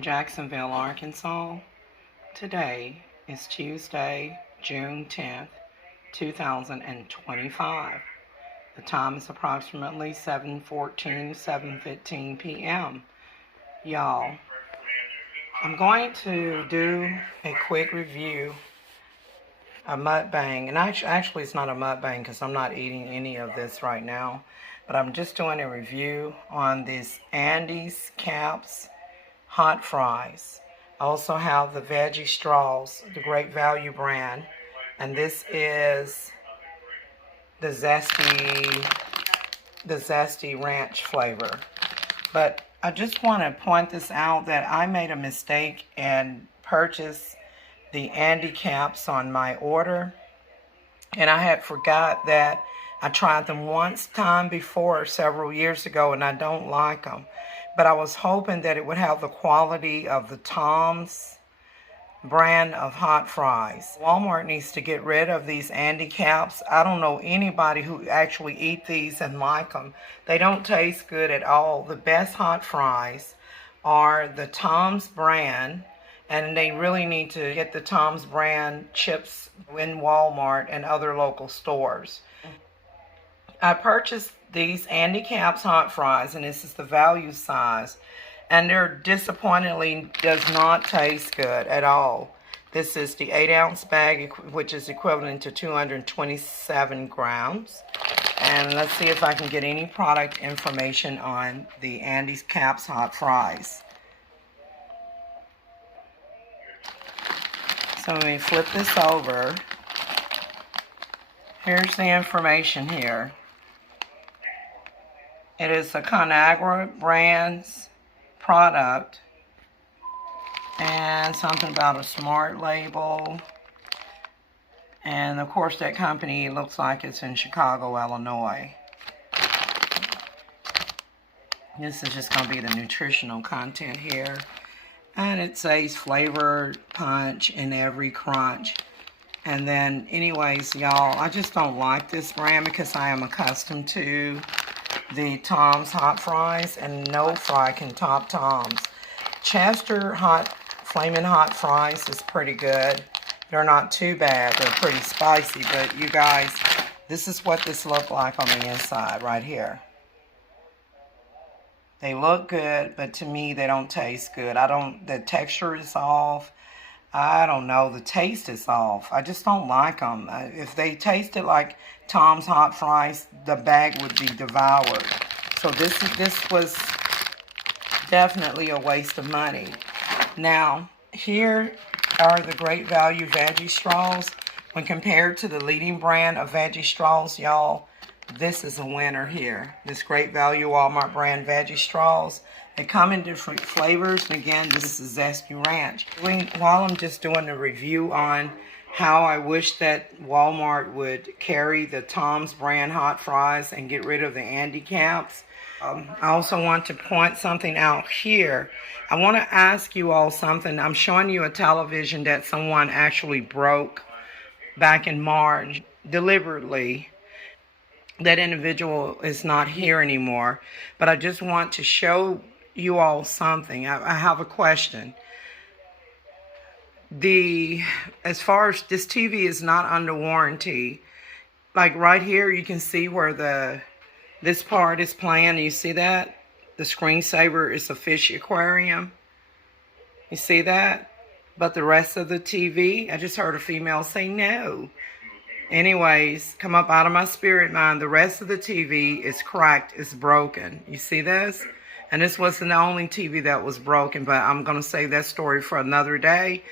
from Jacksonville, Arkansas. Today is Tuesday, June 10th, 2025. The time is approximately 7:15 p.m. Y'all, I'm going to do a quick review, a mukbang, and actually it's not a mukbang because I'm not eating any of this right now, but I'm just doing a review on these Andy's CAPP hot fries. I also have the Veggie straws, the Great Value brand, and this is the Zesty ranch flavor. But I just want to point this out that I made a mistake and purchased the Andy CAPP on my order, and I had forgot that I tried them once time before several years ago, and I don't like them. But I was hoping that it would have the quality of the Tom's brand of hot fries. Walmart needs to get rid of these Andy CAPP. I don't know anybody who actually eat these and like them. They don't taste good at all. The best hot fries are the Tom's brand, and they really need to get the Tom's brand chips in Walmart and other local stores. I purchased these Andy CAPP hot fries, and this is the value size, and they're disappointingly does not taste good at all. This is the 8-ounce bag, which is equivalent to 227 grams. And let's see if I can get any product information on the Andy's CAPP hot fries. So let me flip this over. Here's the information here. It is a ConAgra brand's product, and something about a smart label. And of course that company looks like it's in Chicago, Illinois. This is just going to be the nutritional content here. And it says flavor punch in every crunch. And then anyways, y'all, I just don't like this brand because I am accustomed to the Tom's hot fries, and no fry can top Tom's. Chester flaming hot fries is pretty good. They're not too bad. They're pretty spicy, but you guys, this is what this looked like on the inside right here. They look good, but to me they don't taste good. The texture is off. I don't know, the taste is off. I just don't like them. If they tasted like Tom's hot fries, the bag would be devoured. So this was definitely a waste of money. Now, here are the Great Value Veggie straws. When compared to the leading brand of Veggie straws, y'all, this is a winner here. This Great Value Walmart brand Veggie straws. They come in different flavors, and again, this is Zesty Ranch. While I'm just doing a review on how I wish that Walmart would carry the Tom's brand hot fries and get rid of the Andy CAPP, I also want to point something out here. I want to ask you all something. I'm showing you a television that someone actually broke back in March deliberately. That individual is not here anymore, but I just want to show you all something. I have a question. As far as this TV is not under warranty, like right here you can see where this part is playing. You see that? The screensaver is a fish aquarium. You see that? But the rest of the TV, I just heard a female say no. Anyways, come up out of my spirit mind. The rest of the TV is cracked. It's broken. You see this? And this wasn't the only TV that was broken, but I'm going to save that story for another day.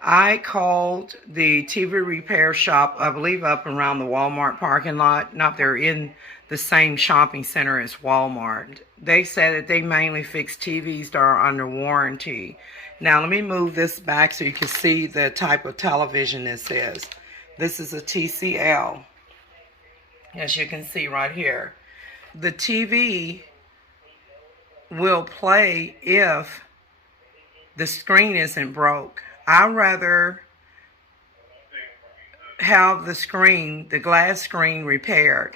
I called the TV repair shop, I believe up around the Walmart parking lot. Not they're in the same shopping center as Walmart. They said that they mainly fix TVs that are under warranty. Now let me move this back so you can see the type of television this is. This is a TCL, as you can see right here. The TV will play if the screen isn't broke. I'd rather have the screen, the glass screen, repaired.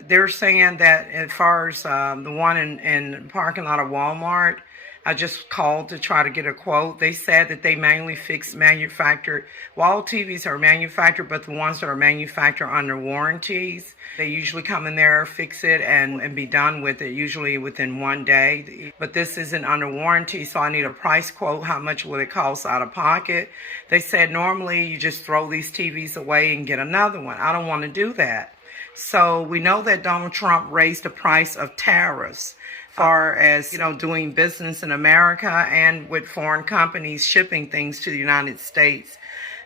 They're saying that as far as the one in the parking lot of Walmart, I just called to try to get a quote. They said that they mainly fix manufactured, wall TVs are manufactured, but the ones that are manufactured under warranties, they usually come in there, fix it, and be done with it, usually within 1 day. But this isn't under warranty, so I need a price quote. How much will it cost out of pocket? They said normally you just throw these TVs away and get another one. I don't want to do that. So we know that Donald Trump raised the price of tariffs far as, doing business in America and with foreign companies shipping things to the United States.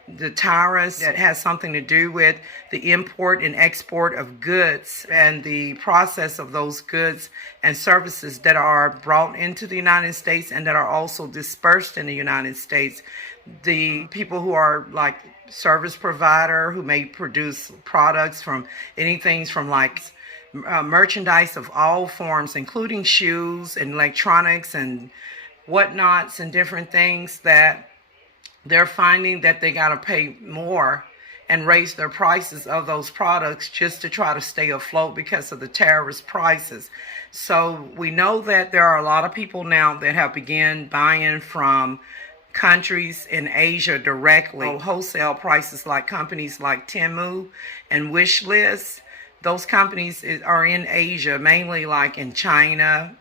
The tariffs that has something to do with the import and export of goods and the process of those goods and services that are brought into the United States and that are also dispersed in the United States. The people who are like service provider who may produce products from anything from like merchandise of all forms, including shoes and electronics and whatnots and different things, that they're finding that they got to pay more and raise their prices of those products just to try to stay afloat because of the tariff prices. So we know that there are a lot of people now that have begun buying from countries in Asia directly. Wholesale prices like companies like TUE and Wishlist. Those companies are in Asia, mainly like in China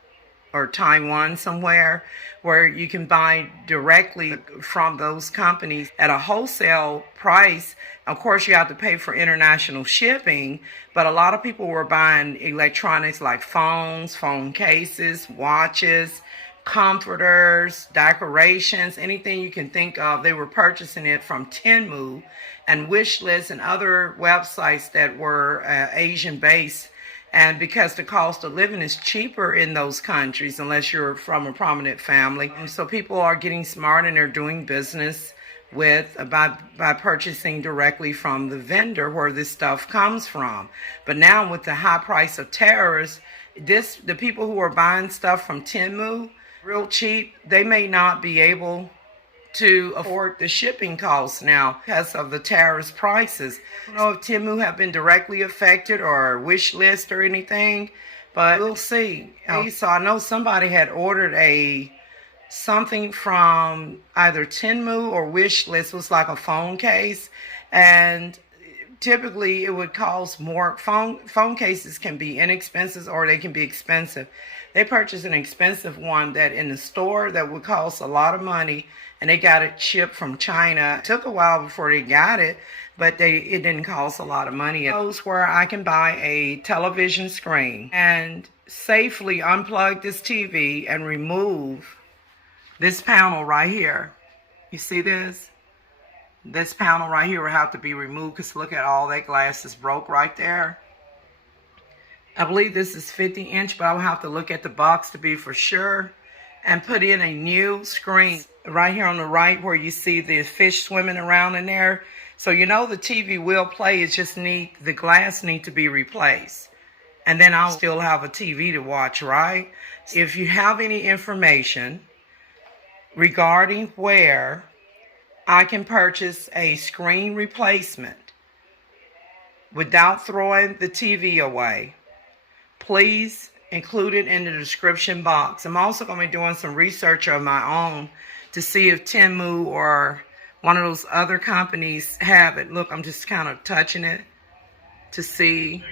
or Taiwan somewhere, where you can buy directly from those companies at a wholesale price. Of course, you have to pay for international shipping, but a lot of people were buying electronics like phones, phone cases, watches, comforters, decorations, anything you can think of. They were purchasing it from TUE and Wishlist and other websites that were Asian based. And because the cost of living is cheaper in those countries, unless you're from a prominent family. So people are getting smart and they're doing business with by purchasing directly from the vendor where this stuff comes from. But now with the high price of tariffs, the people who are buying stuff from TUE real cheap, they may not be able to afford the shipping costs now because of the tariff prices. I don't know if TUE have been directly affected or Wishlist or anything, but we'll see. So I know somebody had ordered something from either TUE or Wishlist. It was like a phone case, and typically it would cost more. Phone cases can be inexpensive or they can be expensive. They purchased an expensive one that in the store that would cost a lot of money, and they got it shipped from China. It took a while before they got it, but it didn't cost a lot of money. Those where I can buy a television screen and safely unplug this TV and remove this panel right here. You see this? This panel right here will have to be removed because look at all that glass is broke right there. I believe this is 50-inch, but I'll have to look at the box to be for sure. And put in a new screen right here on the right where you see the fish swimming around in there. So you know the TV will play. It's just the glass need to be replaced. And then I'll still have a TV to watch, right? If you have any information regarding where I can purchase a screen replacement without throwing the TV away, please include it in the description box. I'm also going to be doing some research of my own to see if TUE or one of those other companies have it. Look, I'm just kind of touching it to see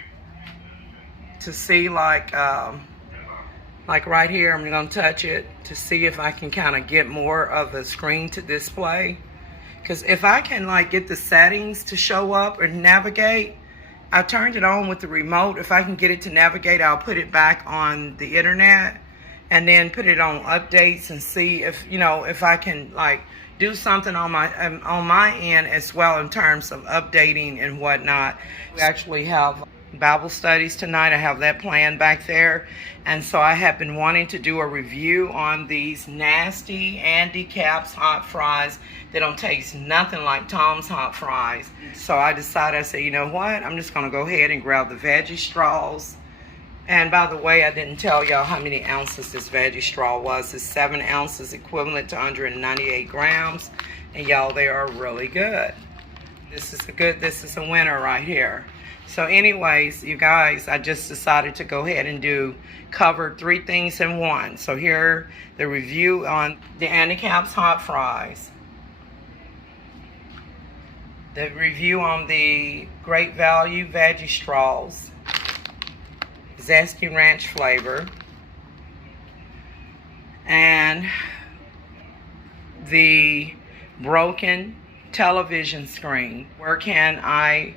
like right here, I'm going to touch it to see if I can kind of get more of the screen to display. Because if I can like get the settings to show up or navigate, I turned it on with the remote. If I can get it to navigate, I'll put it back on the internet and then put it on updates and see if, if I can like do something on my end as well in terms of updating and whatnot. We actually have Bible studies tonight. I have that planned back there. And so I have been wanting to do a review on these nasty Andy CAPP hot fries. They don't taste nothing like Tom's hot fries. So I decided, I said, you know what? I'm just going to go ahead and grab the veggie straws. And by the way, I didn't tell y'all how many ounces this veggie straw was. It's 7 ounces, equivalent to 198 grams. And y'all, they are really good. This is a winner right here. So anyways, you guys, I just decided to go ahead and cover 3 things in one. So here, the review on the Andy Capp's hot fries. The review on the Great Value Veggie Straws. Zesty ranch flavor. And the broken television screen. Where can I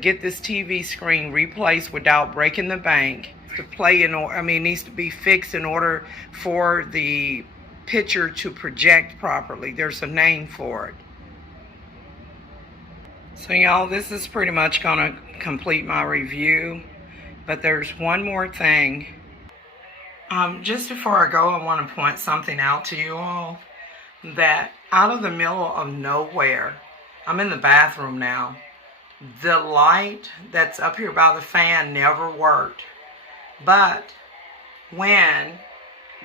get this TV screen replaced without breaking the bank? To play in order, it needs to be fixed in order for the picture to project properly. There's a name for it. So y'all, this is pretty much gonna complete my review, but there's one more thing. Just before I go, I want to point something out to you all, that out of the middle of nowhere, I'm in the bathroom now, the light that's up here by the fan never worked. But when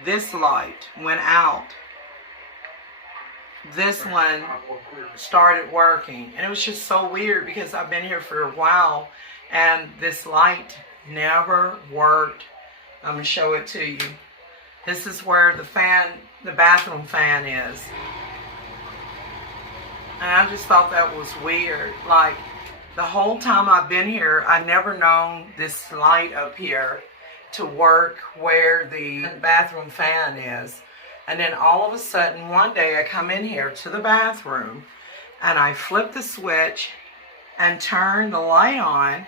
this light went out, this one started working. And it was just so weird because I've been here for a while and this light never worked. I'm going to show it to you. This is where the bathroom fan is. And I just thought that was weird. Like, the whole time I've been here, I never known this light up here to work where the bathroom fan is. And then all of a sudden, one day I come in here to the bathroom and I flip the switch and turn the light on,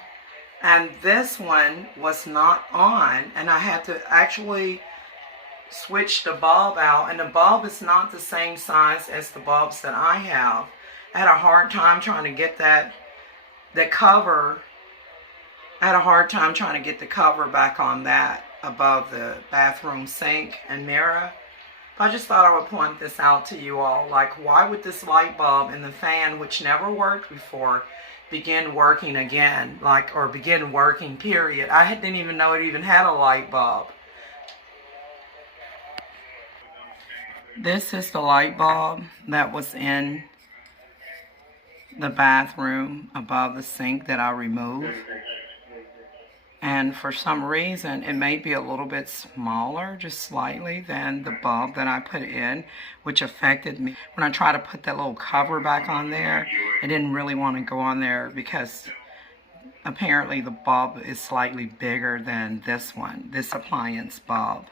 and this one was not on, and I had to actually switch the bulb out, and the bulb is not the same size as the bulbs that I have. I had a hard time trying to get the cover. I had a hard time trying to get the cover back on that above the bathroom sink and mirror. But I just thought I would point this out to you all. Like, why would this light bulb and the fan, which never worked before, begin working again? Or begin working, period. I didn't even know it even had a light bulb. This is the light bulb that was in the bathroom above the sink that I removed. And for some reason, it may be a little bit smaller, just slightly, than the bulb that I put in, which affected me. When I tried to put that little cover back on there, I didn't really want to go on there because apparently the bulb is slightly bigger than this one, this appliance bulb.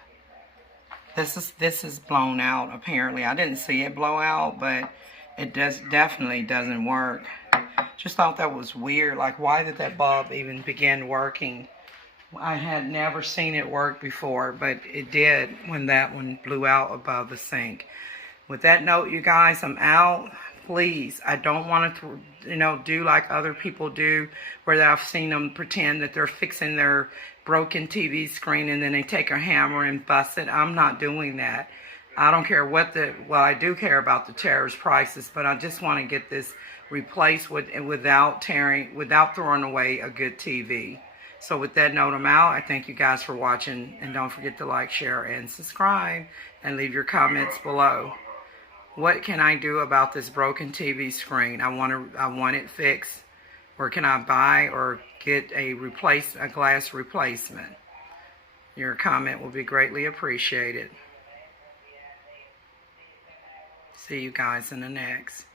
This is blown out, apparently. I didn't see it blow out, but it definitely doesn't work. Just thought that was weird. Like, why did that bulb even begin working? I had never seen it work before, but it did when that one blew out above the sink. With that note, you guys, I'm out. Please, I don't want to, do like other people do, where I've seen them pretend that they're fixing their broken TV screen and then they take a hammer and bust it. I'm not doing that. I don't care what I do care about the terrorist prices, but I just want to get this replaced without throwing away a good TV. So with that note, I'm out. I thank you guys for watching, and don't forget to like, share, and subscribe, and leave your comments below. What can I do about this broken TV screen? I want it fixed. Or can I buy or get a glass replacement? Your comment will be greatly appreciated. See you guys in the next.